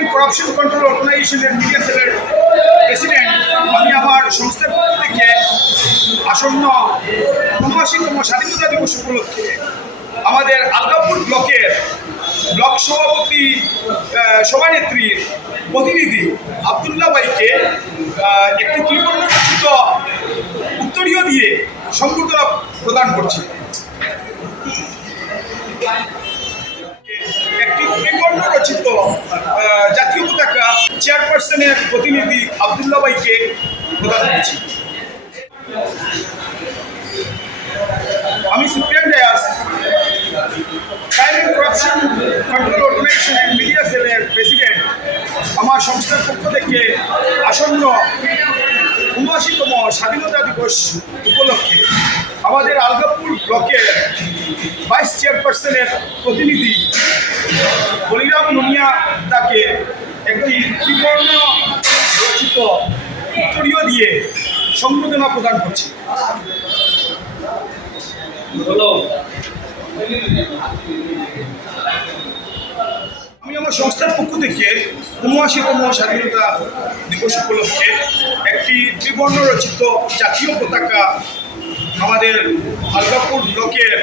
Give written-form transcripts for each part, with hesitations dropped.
And corruption control অর্গানাইজেশনের media সেলের president. আমি আমার সংস্থার পক্ষ থেকে আসন্ন ৭৯তম স্বাধীনতা দিবস উপলক্ষে আমাদের আলগাপুর ব্লকের ব্লক সভাপতি সভানেত্রীর প্রতিনিধি আবদুল্লাহ ভাইকে একটি ত্রিবর্ণরচিত উত্তরীয় দিয়ে সংবর্ধনা প্রদান করছি। একটি ত্রিবর্ণরচিত জাতীয় পতাকা চেয়ারপারসনের প্রতিনিধি আবদুল্লাহ ভাইকে প্রদান করছি। আমি Supriyan Dias, crime and corruption control অর্গানাইজেশনের মিডিয়া সেলের প্রেসিডেন্ট। আমার সংস্থার পক্ষ থেকে আসন্ন ৭৯তম স্বাধীনতা দিবস উপলক্ষে আমাদের আলগাপুর ব্লকের ভাইস চেয়ারপারসনের প্রতিনিধি বলিরাম নুনিয়া তাকে একটি ত্রিবর্ণ রচিত উত্তরীয় দিয়ে সংবর্ধনা প্রদান করছি। আমি আমার সংস্থার পক্ষ থেকে ৭৯তম স্বাধীনতা দিবস উপলক্ষে একটি ত্রিবর্ণ রচিত জাতীয় পতাকা আমাদের আলগাপুর ব্লকের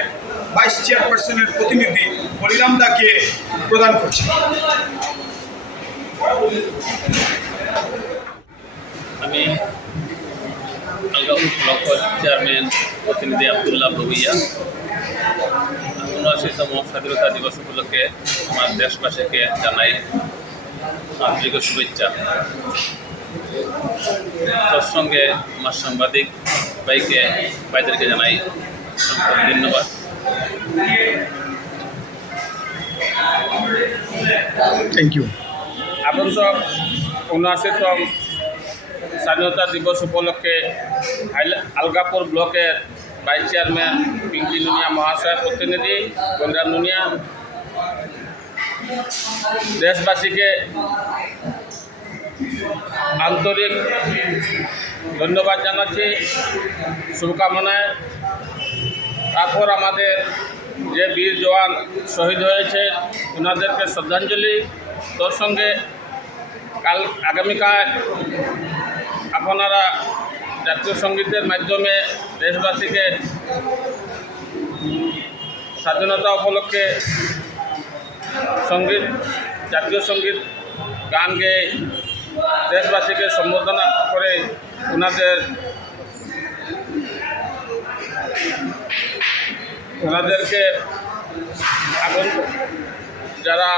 ভাইস চেয়ারপারসনের প্রতিনিধি বলিরাম দাকে প্রদান করছি। আমি আলগাপুর ব্লক চেয়ারম্যান প্রতিনিধি আবদুল্লাহ ভুইয়া ৭৯তম স্বাধীনতা দিবস উপলক্ষে আমার দেশবাসীকে জানাই আন্তরিক শুভেচ্ছা। তার সঙ্গে আমার সাংবাদিক ভাইদেরকে জানাই ধন্যবাদ। Thank you. আগত ৭৯তম স্বাধীনতা দিবস উপলক্ষে আলগাপুর ব্লকের ভাইস চেয়ারম্যান পিঙ্কি নুনিয়া মহাশয় প্রতিনিধি বলিরাম নুনিয়া দেশবাসীকে আন্তরিক ধন্যবাদ জানাচ্ছি, শুভকামনায়। তারপর আমাদের যে বীর জওয়ান শহীদ হয়েছে ওনাদেরকে শ্রদ্ধাঞ্জলি। তোর সঙ্গে আগামীকাল আপনারা জাতীয় সঙ্গীতের মাধ্যমে দেশবাসীকে স্বাধীনতা উপলক্ষে জাতীয় সঙ্গীত গান গেয়ে দেশবাসীকে সম্বোধনা করে ওনাদেরকে এখন যারা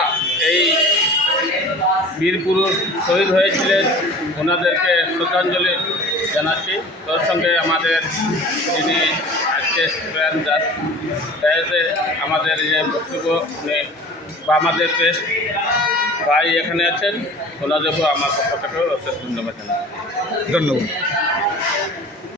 এই বীর পুরুষ শহীদ হয়েছিলেন ওনাদেরকে শ্রদ্ধাঞ্জলি জানাচ্ছি। তোর সঙ্গে আমাদের যিনি আজকে আমাদের যে বক্তব্য বা আমাদের প্রেস ভাই এখানে আছেন, ওনাদেরকেও আমার পক্ষ থেকেও অশেষ ধন্যবাদ জানাচ্ছি। ধন্যবাদ।